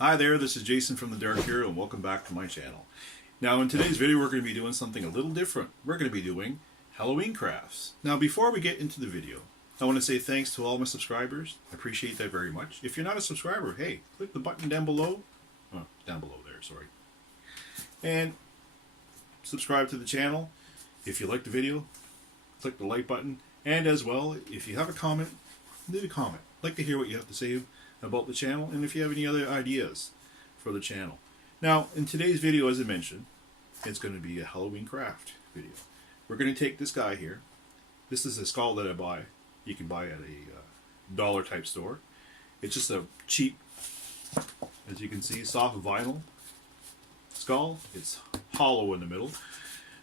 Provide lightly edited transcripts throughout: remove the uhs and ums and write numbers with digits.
Hi there, this is Jason from the Dark Hero and welcome back to my channel. Now in today's video we're going to be doing something a little different. We're going to be doing Halloween crafts. Now before we get into the video, I want to say thanks to all my subscribers. I appreciate that very much. If you're not a subscriber, hey, click the button down below. Oh, down below there, sorry. And subscribe to the channel. If you like the video, click the like button. And as well, if you have a comment, leave a comment. I'd like to hear what you have to say about the channel and if you have any other ideas for the channel. Now in today's video, as I mentioned, it's going to be a Halloween craft video. We're going to take this guy here. This is a skull that I buy. You can buy at a dollar type store. It's just a cheap, as you can see, soft vinyl skull. It's hollow in the middle.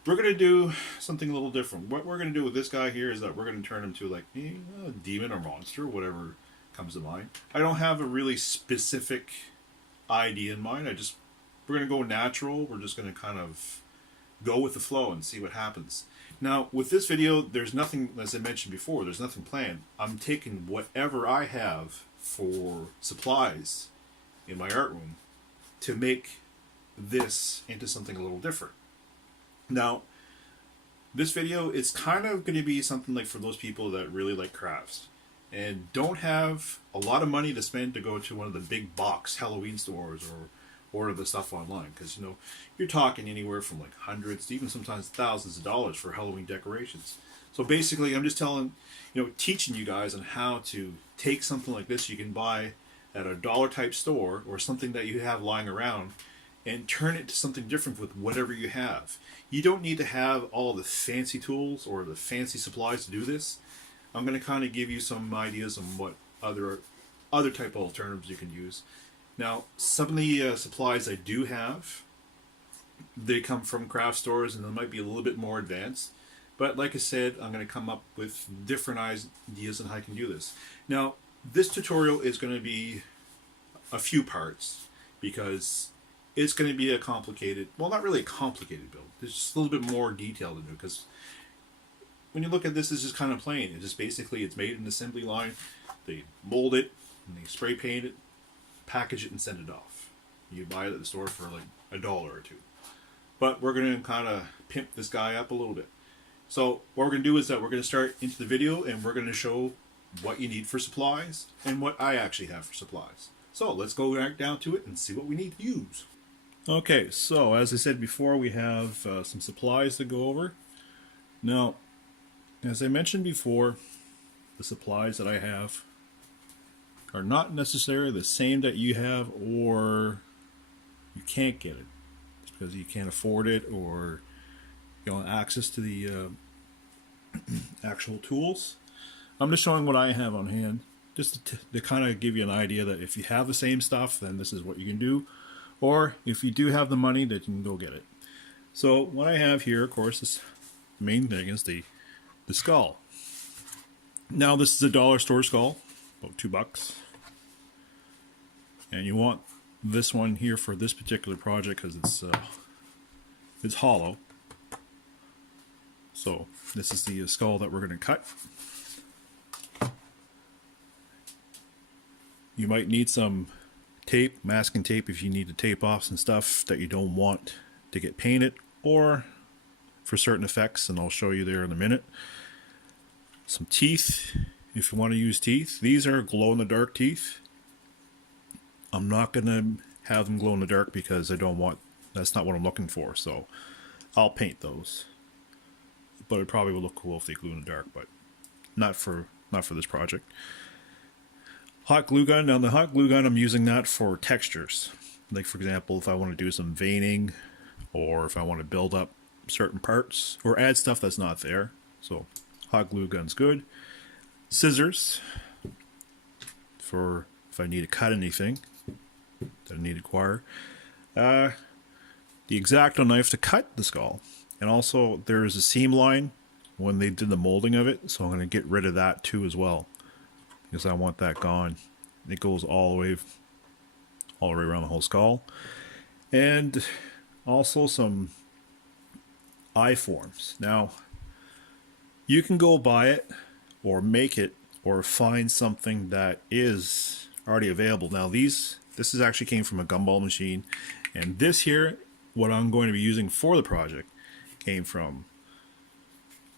We're going to do something a little different. What we're going to do with this guy here is that we're going to turn him to like a demon or monster, whatever comes to mind. I don't have a really specific idea in mind. We're going to go natural. We're just going to kind of go with the flow and see what happens. Now with this video, there's nothing, as I mentioned before, there's nothing planned. I'm taking whatever I have for supplies in my art room to make this into something a little different. Now this video is kind of going to be something like for those people that really like crafts and don't have a lot of money to spend to go to one of the big box Halloween stores or order the stuff online, because you're talking anywhere from like hundreds to even sometimes thousands of dollars for Halloween decorations. So basically I'm just teaching you guys on how to take something like this you can buy at a dollar type store or something that you have lying around and turn it to something different with whatever you have. You don't need to have all the fancy tools or the fancy supplies to do this. I'm going to kind of give you some ideas on what other type of alternatives you can use. Now, some of the supplies I do have, they come from craft stores and they might be a little bit more advanced. But like I said, I'm going to come up with different ideas on how I can do this. Now, this tutorial is going to be a few parts because it's going to be a complicated, well, not really a complicated build. There's just a little bit more detail to it because when you look at this, it's just kind of plain. It's just basically, it's made in an assembly line. They mold it and they spray paint it, package it, and send it off. You buy it at the store for like $1 or $2. But we're going to kind of pimp this guy up a little bit. So what we're going to do is that we're going to start into the video and we're going to show what you need for supplies and what I actually have for supplies. So let's go right down to it and see what we need to use. Okay, so as I said before, we have some supplies to go over. Now, as I mentioned before, the supplies that I have are not necessarily the same that you have, or you can't get it because you can't afford it or you don't have access to the actual tools. I'm just showing what I have on hand just to kind of give you an idea that if you have the same stuff, then this is what you can do. Or if you do have the money, that you can go get it. So what I have here, of course, is the main thing is the skull. Now this is a dollar store skull, about $2. And you want this one here for this particular project because it's hollow. So this is the skull that we're going to cut. You might need some tape, masking tape, if you need to tape off some stuff that you don't want to get painted, or for certain effects, and I'll show you there in a minute. Some teeth, if you want to use teeth. These are glow-in-the-dark teeth. I'm not going to have them glow in the dark because that's not what I'm looking for, so I'll paint those. But it probably will look cool if they glue in the dark, but not for this project. Hot glue gun. Now the hot glue gun, I'm using that for textures. Like for example, if I want to do some veining or if I want to build up certain parts or add stuff that's not there. So hot glue gun's good. Scissors for if I need to cut anything that I need to acquire. The X-Acto knife to cut the skull. And also there's a seam line when they did the molding of it. So I'm going to get rid of that too as well, because I want that gone. It goes all the way around the whole skull. And also some eye forms. Now, you can go buy it or make it or find something that is already available. Now these This is actually came from a gumball machine. And this here, what I'm going to be using for the project, came from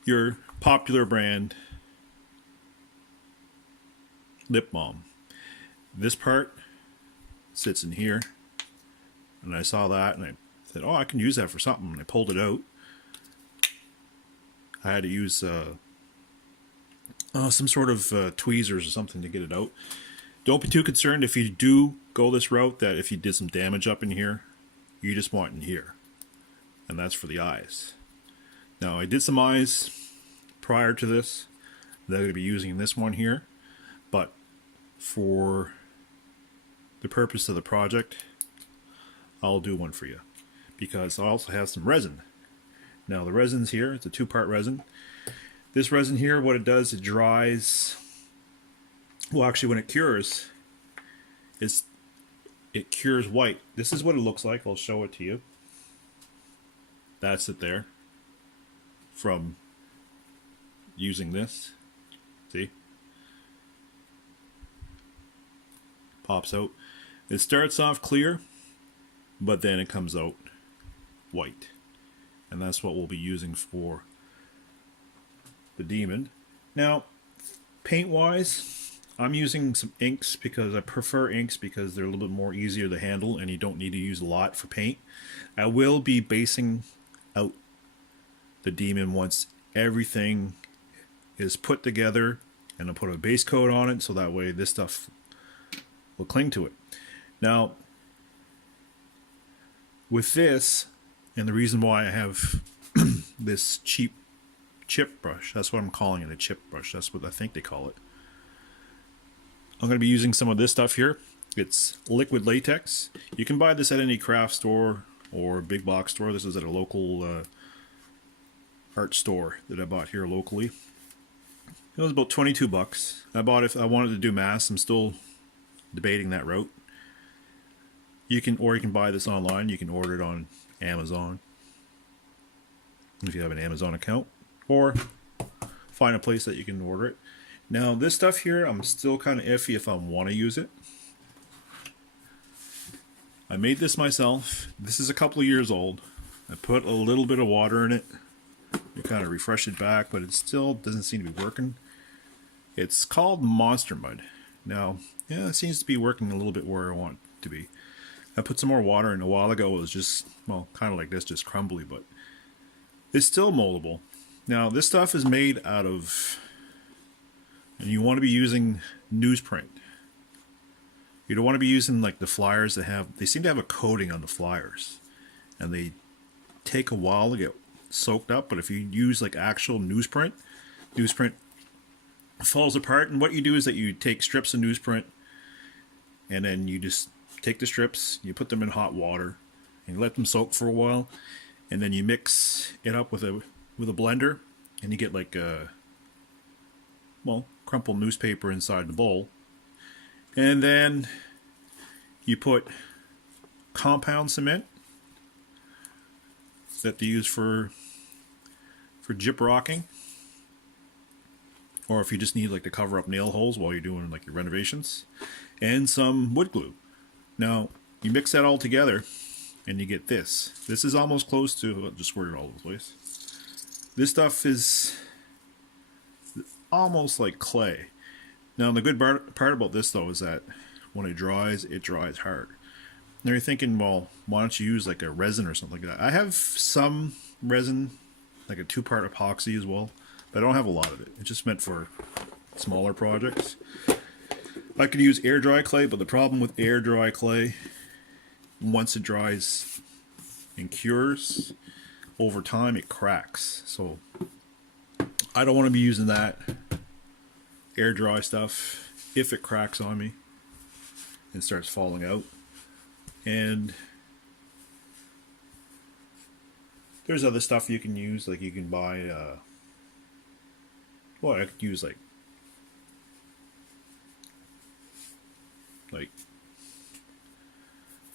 your popular brand lip balm. This part sits in here, and I saw that and I said, oh, I can use that for something, and I pulled it out. I had to use some sort of tweezers or something to get it out. Don't be too concerned if you do go this route, that if you did some damage up in here, you just want in here, and that's for the eyes. Now I did some eyes prior to this that I'm going to be using this one here, but for the purpose of the project, I'll do one for you, because I also have some resin. Now the resin's here, it's a 2-part resin. This resin here, what it does, it dries, well actually when it cures, it cures white. This is what it looks like, I'll show it to you. That's it there, from using this, see? Pops out. It starts off clear, but then it comes out white. And that's what we'll be using for the demon. Now, paint-wise, I'm using some inks because I prefer inks because they're a little bit more easier to handle and you don't need to use a lot for paint. I will be basing out the demon once everything is put together, and I'll put a base coat on it so that way this stuff will cling to it. Now, with this, and the reason why I have this cheap chip brush, that's what I'm calling it, a chip brush, that's what I think they call it. I'm going to be using some of this stuff here. It's liquid latex. You can buy this at any craft store or big box store. This is at a local art store that I bought here locally. It was about 22 bucks. I bought it if I wanted to do mass. I'm still debating that route. You can buy this online. You can order it on Amazon if you have an Amazon account, or find a place that you can order it. Now this stuff here, I'm still kind of iffy if I want to use it. I made this myself. This is a couple of years old. I put a little bit of water in it to kind of refresh it back, but it still doesn't seem to be working. It's called Monster Mud. Now, yeah, it seems to be working a little bit where I want it to be. I put some more water in a while ago. It was just, well, kind of like this, just crumbly, but it's still moldable. Now, this stuff is made out of, and you want to be using newsprint. You don't want to be using like the flyers that have, they seem to have a coating on the flyers, and they take a while to get soaked up. But if you use like actual newsprint falls apart. And what you do is that you take strips of newsprint, and then you just take the strips, you put them in hot water, and you let them soak for a while, and then you mix it up with a blender, and you get like a, well, crumpled newspaper inside the bowl. And then you put compound cement that they use for gyp rocking, or if you just need like to cover up nail holes while you're doing like your renovations, and some wood glue. Now you mix that all together and you get this. This is almost close to, I'll just squirt it all over the place. This stuff is almost like clay. Now the good part about this though is that when it dries hard. Now you're thinking, well, why don't you use like a resin or something like that? I have some resin, like a 2-part epoxy as well, but I don't have a lot of it. It's just meant for smaller projects. I could use air dry clay, but the problem with air dry clay, once it dries and cures, over time it cracks. So I don't want to be using that air dry stuff if it cracks on me and starts falling out. And there's other stuff you can use, like you can buy well, I could use like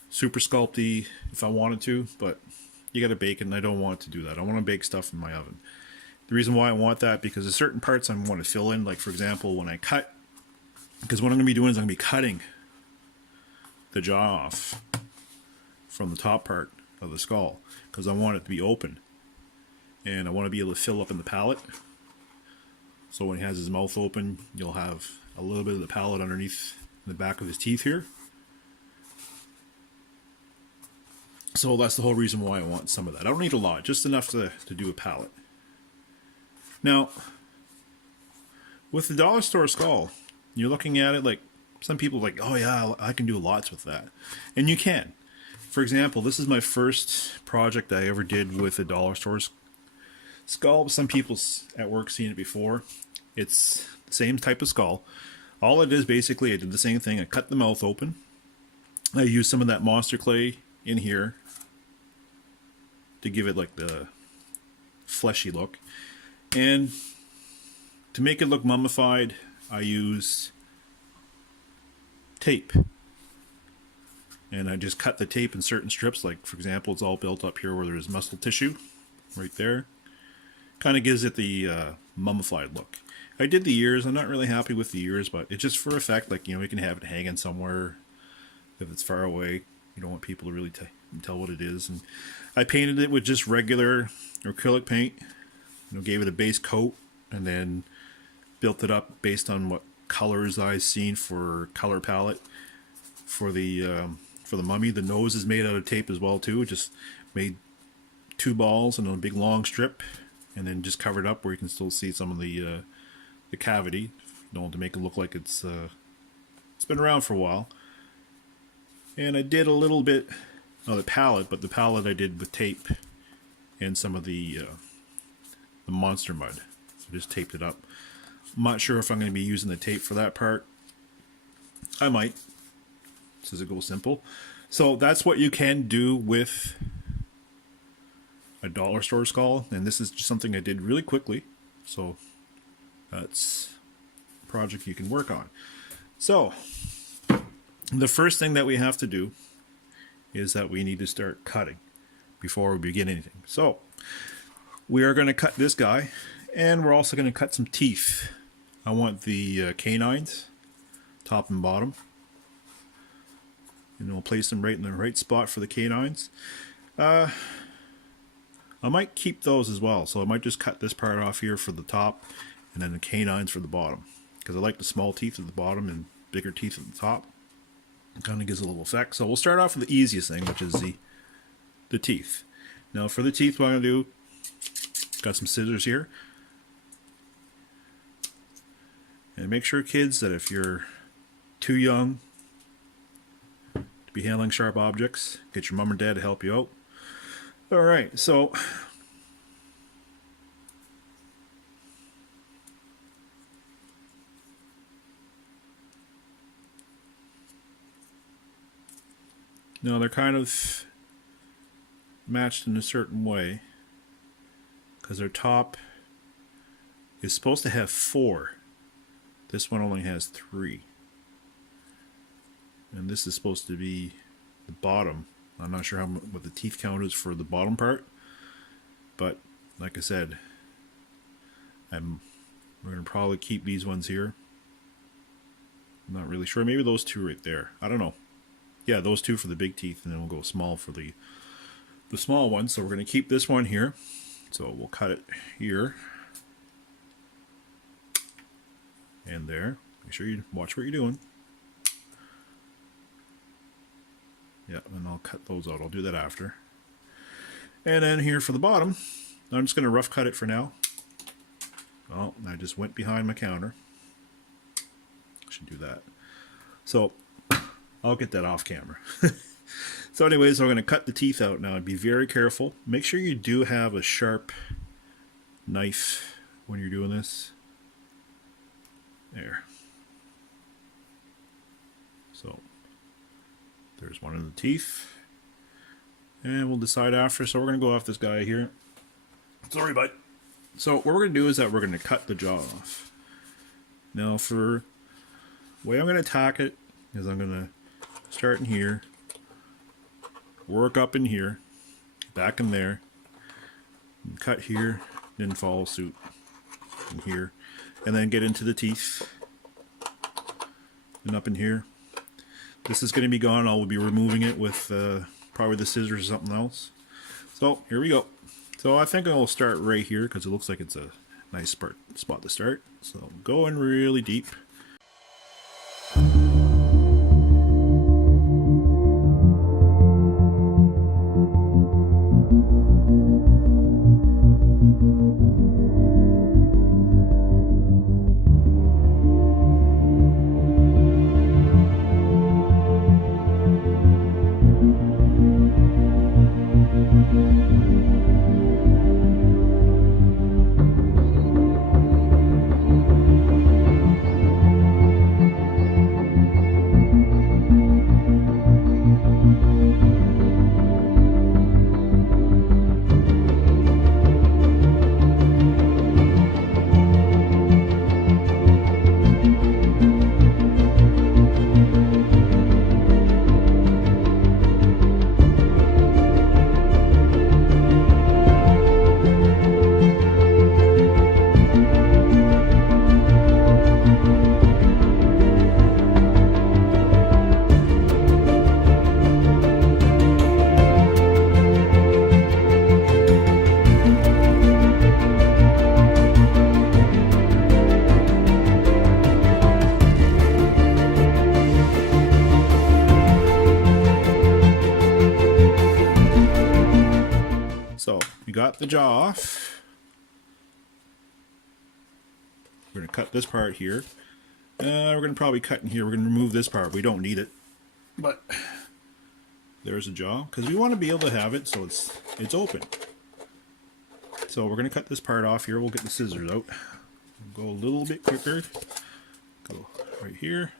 Super Sculpty if I wanted to, but you gotta bake it, and I don't want to do that. I want to bake stuff in my oven. The reason why I want that, because there's certain parts I want to fill in, like for example when I cut, because what I'm going to be doing is I'm going to be cutting the jaw off from the top part of the skull because I want it to be open. And I want to be able to fill up in the palate. So when he has his mouth open, you'll have a little bit of the palate underneath the back of his teeth here. So that's the whole reason why I want some of that. I don't need a lot, just enough to do a palate. Now, with the dollar store skull, you're looking at it like, some people are like, oh yeah, I can do lots with that. And you can. For example, this is my first project I ever did with a dollar store skull. Some people at work seen it before. It's the same type of skull. All it is, basically, I did the same thing. I cut the mouth open. I used some of that monster clay in here to give it like the fleshy look. And to make it look mummified, I used tape. And I just cut the tape in certain strips. Like, for example, it's all built up here where there's muscle tissue right there. Kind of gives it the mummified look. I did the ears. I'm not really happy with the ears, but it's just for effect. Like, you know, we can have it hanging somewhere if it's far away. You don't want people to really tell what it is. And I painted it with just regular acrylic paint. You know, gave it a base coat, and then built it up based on what colors I've seen for color palette for the mummy. The nose is made out of tape as well too. Just made 2 balls and a big long strip, and then just covered up where you can still see some of the cavity, you know, to make it look like it's been around for a while. And I did a little bit of the palette, but the palette I did with tape and some of the monster mud. So just taped it up. I'm not sure if I'm going to be using the tape for that part. I might. This is a go simple. So that's what you can do with a dollar store skull, and this is just something I did really quickly. So that's a project you can work on. So the first thing that we have to do is that we need to start cutting before we begin anything. So we are going to cut this guy, and we're also going to cut some teeth. I want the canines, top and bottom. And we'll place them right in the right spot for the canines. I might keep those as well, so I might just cut this part off here for the top, and then the canines for the bottom. Because I like the small teeth at the bottom and bigger teeth at the top. It kind of gives a little effect. So we'll start off with the easiest thing, which is the teeth. Now for the teeth, what I'm going to do, got some scissors here. And make sure, kids, that if you're too young to be handling sharp objects, get your mom or dad to help you out. Alright, so now they're kind of matched in a certain way because their top is supposed to have 4. This one only has 3. And this is supposed to be the bottom. I'm not sure what the teeth count is for the bottom part. But, like I said, we're going to probably keep these ones here. I'm not really sure. Maybe those 2 right there. I don't know. Yeah, those 2 for the big teeth, and then we'll go small for the small one. So we're going to keep this one here. So we'll cut it here. And there. Make sure you watch what you're doing. Yeah, and I'll cut those out. I'll do that after. And then here for the bottom, I'm just going to rough cut it for now. Well, I just went behind my counter. Should do that. So I'll get that off camera. So anyways, I'm going to cut the teeth out now. And be very careful. Make sure you do have a sharp knife when you're doing this. There. So there's one of the teeth. And we'll decide after. So we're going to go off this guy here. Sorry, bud. So what we're going to do is that we're going to cut the jaw off. Now for the way I'm going to attack it is I'm going to start in here. Work up in here. Back in there. And cut here. Then follow suit in here. And then get into the teeth. And up in here. this is going to be gone. I'll be removing it with probably the scissors or something else. So here we go. So I think I'll start right here because it looks like it's a nice spot to start. So go in really deep. So we got the jaw off. We're going to cut this part here. We're going to probably cut in here. We're going to remove this part. We don't need it. But there's a jaw because we want to be able to have it so it's open. So we're going to cut this part off here. We'll get the scissors out. We'll go a little bit quicker. Go right here.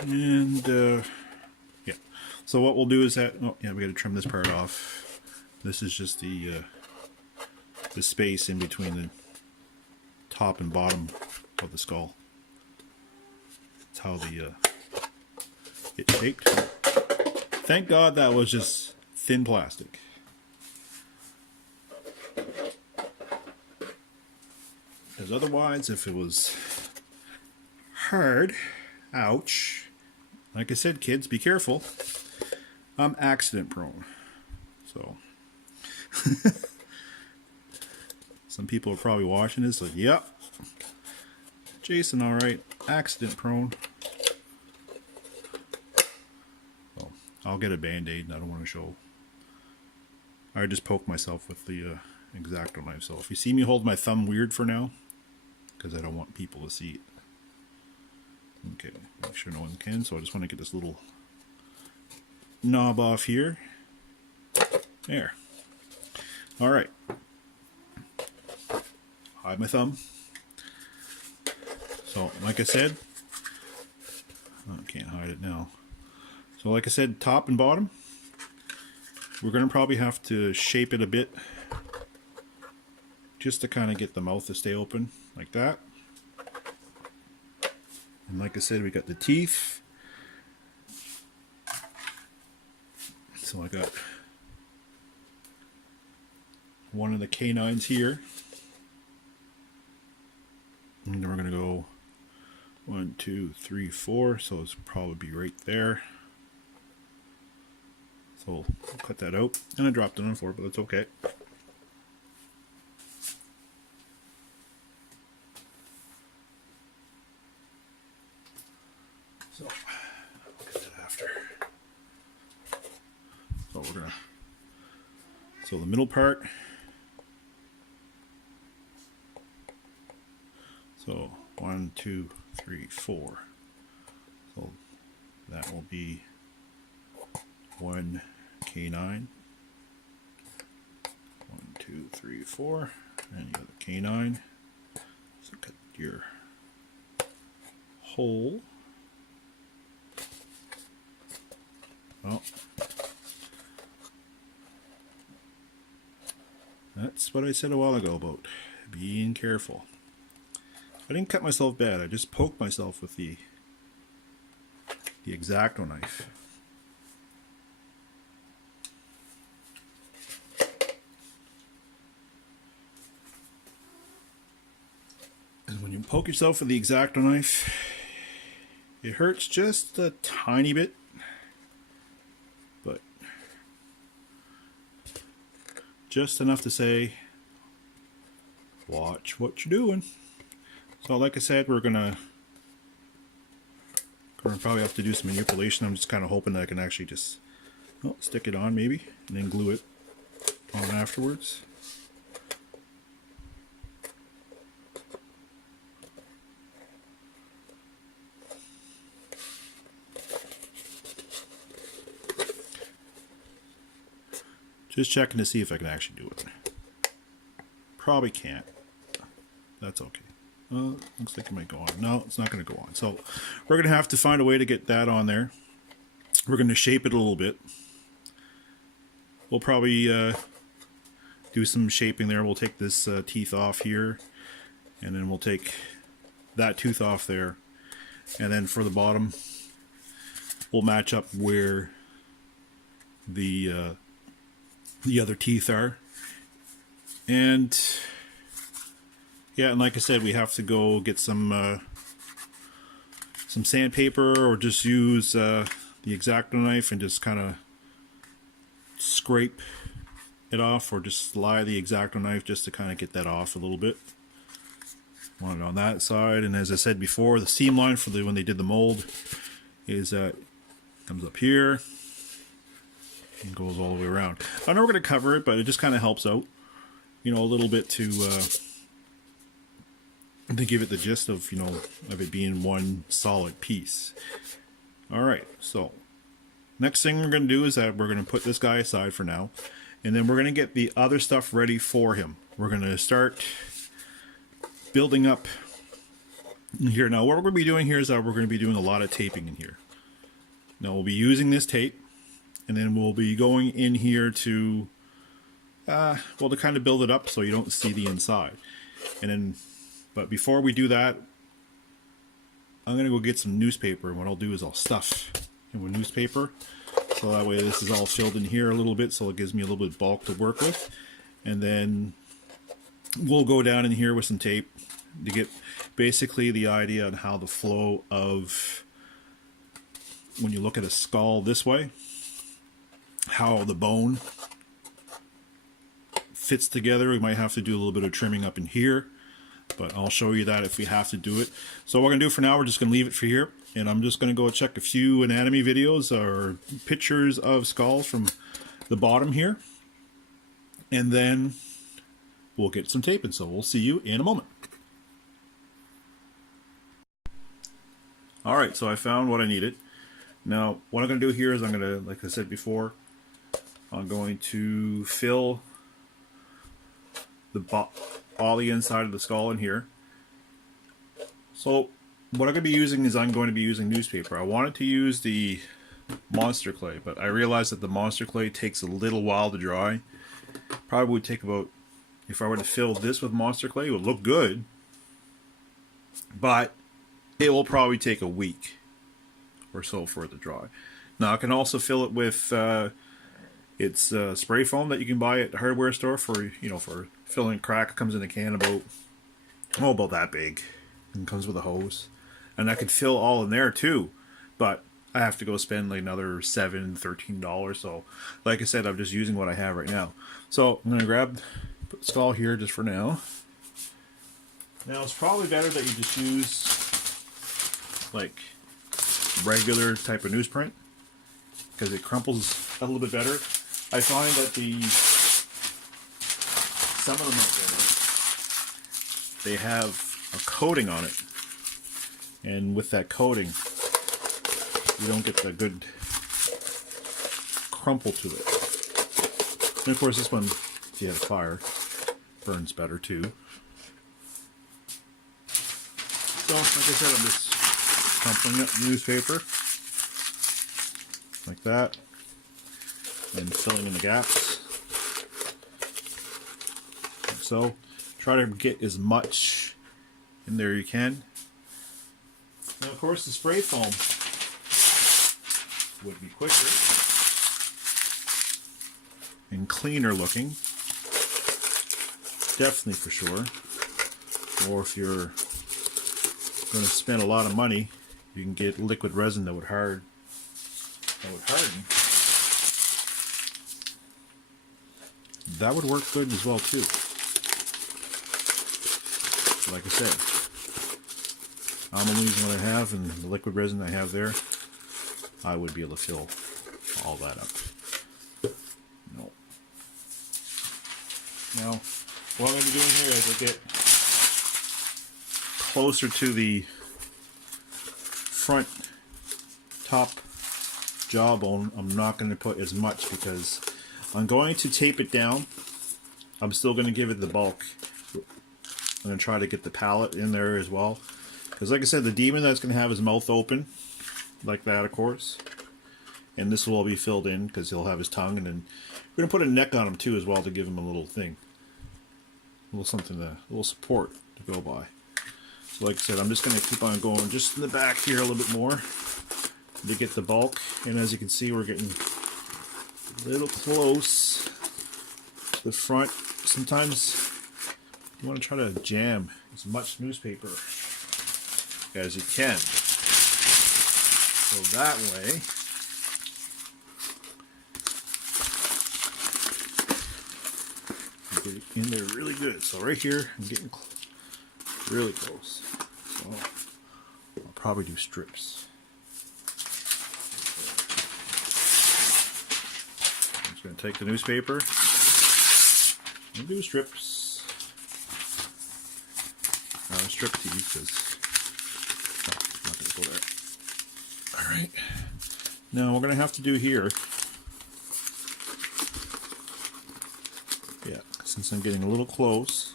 And yeah, so what we'll do is that, oh yeah, we got to trim this part off. This is just the space in between the top and bottom of the skull. That's how it's shaped. Thank God that was just thin plastic. Because otherwise, if it was hard, ouch. Like I said, kids, be careful. I'm accident prone. So some people are probably watching this like, yep, Jason, alright, accident prone. So I'll get a band-aid. I don't want to show. I just poked myself with the X-Acto knife. So if you see me hold my thumb weird for now, because I don't want people to see it. Okay, make sure no one can, so I just want to get this little knob off here. There. Alright. Hide my thumb. So, like I said, I can't hide it now. So, like I said, top and bottom, we're going to probably have to shape it a bit just to kind of get the mouth to stay open, like that. And like I said, we got the teeth. So I got one of the canines here. And then we're going to go 1, 2, 3, 4. So it's probably be right there. So we'll cut that out. And I dropped it on the floor, but that's okay. So, I'll get that after. So we're gonna, so the middle part, so 1, 2, 3, 4. So that will be one canine. 1, 2, 3, 4, and you got the canine. So cut your hole. Well, that's what I said a while ago about being careful. I didn't cut myself bad. I just poked myself with the X-Acto knife. And when you poke yourself with the X-Acto knife, it hurts just a tiny bit, but just enough to say, watch what you're doing. So like I said, we're gonna probably have to do some manipulation. I'm just kind of hoping that I can actually just stick it on maybe, and then glue it on afterwards. Just checking to see if I can actually do it. Probably can't. That's okay. Looks like it might go on. No, it's not going to go on. So we're going to have to find a way to get that on there. We're going to shape it a little bit. We'll probably do some shaping there. We'll take this teeth off here, and then we'll take that tooth off there. And then for the bottom, we'll match up where the other teeth are. And yeah, and like I said, we have to go get some sandpaper, or just use the X-Acto knife and just kind of scrape it off, or just slide the X-Acto knife just to kind of get that off a little bit. Want it on that side, and as I said before, the seam line for when they did the mold is comes up here and goes all the way around. I know we're going to cover it, but it just kind of helps out, you know, a little bit to give it the gist of, you know, of it being one solid piece. Alright, so next thing we're going to do is that we're going to put this guy aside for now, and then we're going to get the other stuff ready for him. We're going to start building up here. Now what we're going to be doing here is that we're going to be doing a lot of taping in here. Now we'll be using this tape, and then we'll be going in here to well, to kind of build it up so you don't see the inside. And then, but before we do that, I'm gonna go get some newspaper, and what I'll do is I'll stuff it with newspaper, so that way this is all filled in here a little bit, so it gives me a little bit of bulk to work with. And then we'll go down in here with some tape to get basically the idea on how the flow of, when you look at a skull this way, how the bone fits together. We might have to do a little bit of trimming up in here, but I'll show you that if we have to do it. So what we're going to do for now, we're just going to leave it for here, and I'm just going to go check a few anatomy videos or pictures of skulls from the bottom here, and then we'll get some taping. So we'll see you in a moment. Alright, so I found what I needed. Now what I'm going to do here is I'm going to, like I said before, I'm going to fill all the inside of the skull in here. So what I'm going to be using is I'm going to be using newspaper. I wanted to use the monster clay, but I realized that the monster clay takes a little while to dry. Probably would take about, if I were to fill this with monster clay, it would look good, but it will probably take a week or so for it to dry. Now I can also fill it with it's spray foam that you can buy at the hardware store for, you know, for filling crack. It comes in a can about that big, and comes with a hose, and I could fill all in there too, but I have to go spend like another $13. So like I said, I'm just using what I have right now. So I'm gonna put the skull here just for now. Now it's probably better that you just use like regular type of newsprint, because it crumples a little bit better. I find that some of them out there, they have a coating on it, and with that coating you don't get the good crumple to it. And of course this one, if you have a fire, burns better too. So like I said, I'm just crumpling up newspaper like that and filling in the gaps like so. Try to get as much in there you can. Now, of course, the spray foam would be quicker and cleaner looking, definitely for sure. Or if you're going to spend a lot of money, you can get liquid resin that would harden. That would work good as well too. Like I said, I'm only using what I have, and the liquid resin I have there, I would be able to fill all that up. No. Now, what I'm going to be doing here as I get closer to the front top jawbone, I'm not going to put as much because I'm going to tape it down. I'm still going to give it the bulk. I'm going to try to get the palate in there as well. Because like I said, the demon that's going to have his mouth open, like that of course. And this will all be filled in because he'll have his tongue. And then we're going to put a neck on him too as well to give him a little thing. A little something, a little support to go by. So like I said, I'm just going to keep on going just in the back here a little bit more to get the bulk. And as you can see, we're getting a little close to the front. Sometimes you want to try to jam as much newspaper as you can. So that way, you get it in there really good. So right here, I'm getting really close. So I'll probably do strips. I'm just going to take the newspaper and do strips. Not a strip to you because I'm not going to go there. Alright. Now we're going to have to do here. Yeah, since I'm getting a little close,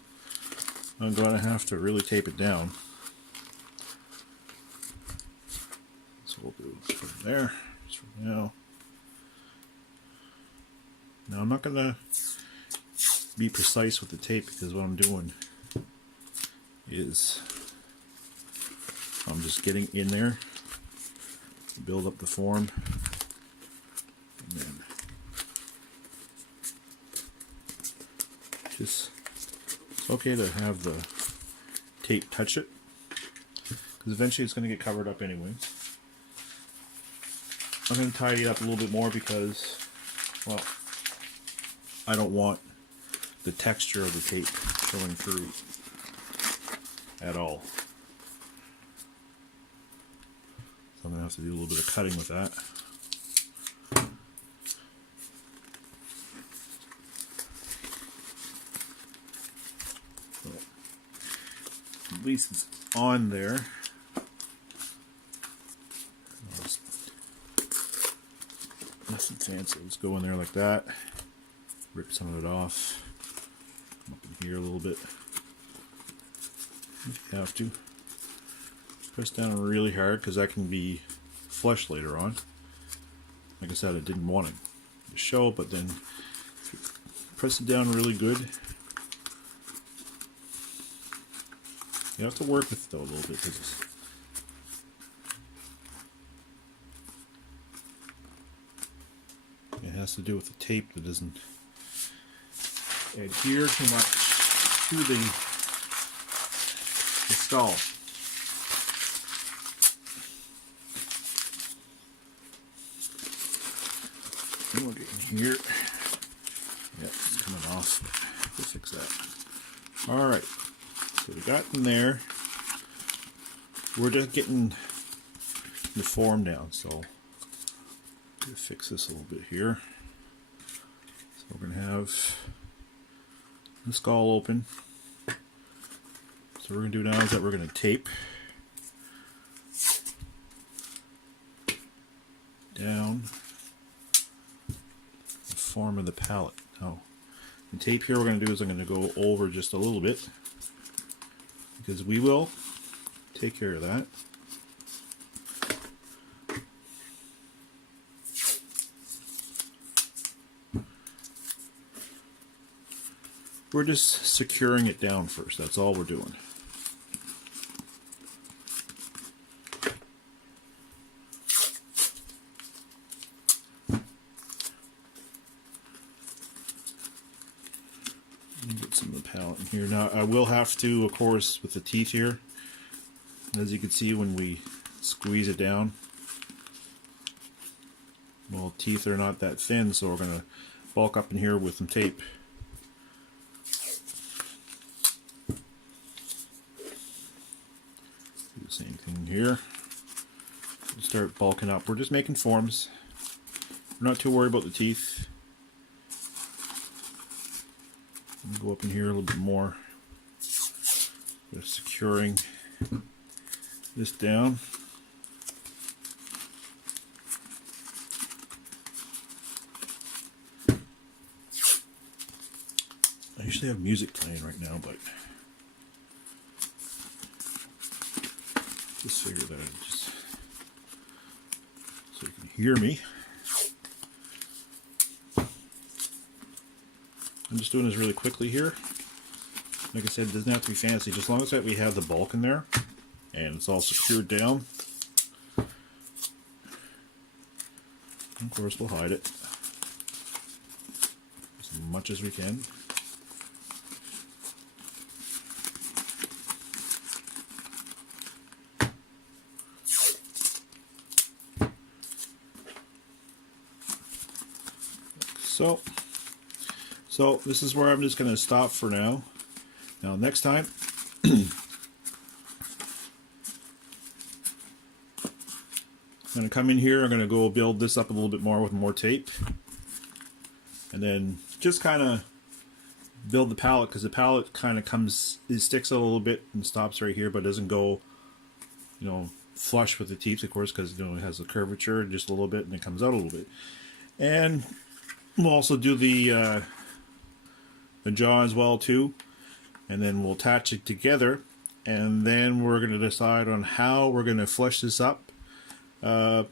I'm going to have to really tape it down. So we'll do it from there, just for now. Now I'm not going to be precise with the tape because what I'm doing is I'm just getting in there, build up the form, and then just, it's okay to have the tape touch it because eventually it's going to get covered up anyway. I'm going to tidy it up a little bit more because, well, I don't want the texture of the tape showing through at all. So I'm going to have to do a little bit of cutting with that. So, at least it's on there. Nothing fancy. Let's go in there like that. Rip some of it off. Come up in here a little bit. If you have to. Press down really hard because that can be flush later on. Like I said, I didn't want it to show, but then press it down really good. You have to work with it though a little bit because it has to do with the tape that doesn't adhere too much to the skull. And we'll get in here. Yep, it's coming off. We'll fix that. Alright, so we got in there. We're just getting the form down, so I'm going to fix this a little bit here. So we're going to have the skull open. So what we're going to do now is that we're going to tape down the form of the palate. Now, the tape here we're going to do is I'm going to go over just a little bit because we will take care of that. We're just securing it down first. That's all we're doing. Here now, I will have to, of course, with the teeth here, as you can see when we squeeze it down. Well, teeth are not that thin, so we're going to bulk up in here with some tape. Do the same thing here. Start bulking up. We're just making forms. We're not too worried about the teeth. Go up in here a little bit more. Just securing this down. I usually have music playing right now, but just figured that I'd just so you can hear me. I'm just doing this really quickly here. Like I said, it doesn't have to be fancy, just as long as that we have the bulk in there and it's all secured down. Of course, we'll hide it as much as we can. So this is where I'm just going to stop for now. Now next time, I'm going to come in here, I'm going to go build this up a little bit more with more tape. And then just kind of build the palette, because the palette kind of comes, it sticks a little bit and stops right here, but doesn't go, you know, flush with the teeth, of course, because, you know, it has a curvature just a little bit and it comes out a little bit. And we'll also do the jaw as well too, and then we'll attach it together, and then we're going to decide on how we're going to flesh this up. I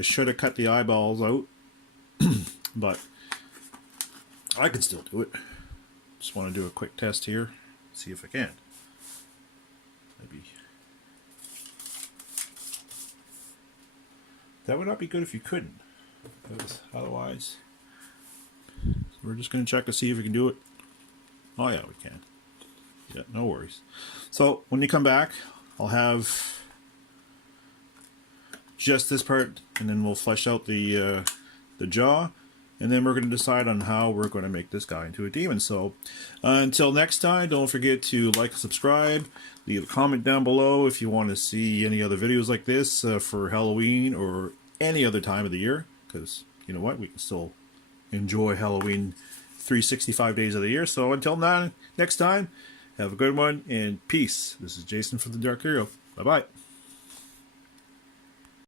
should have cut the eyeballs out, but I can still do it. Just want to do a quick test here, see if I can. Maybe that would not be good if you couldn't, because otherwise we're just going to check to see if we can do it. Oh yeah, we can. Yeah, no worries. So when you come back, I'll have just this part, and then we'll flesh out the jaw, and then we're going to decide on how we're going to make this guy into a demon. So until next time, don't forget to like and subscribe. Leave a comment down below if you want to see any other videos like this for Halloween or any other time of the year, because you know what, we can still enjoy Halloween 365 days of the year. So until next time, have a good one and peace. This is Jason from the Dark Hero. Bye bye.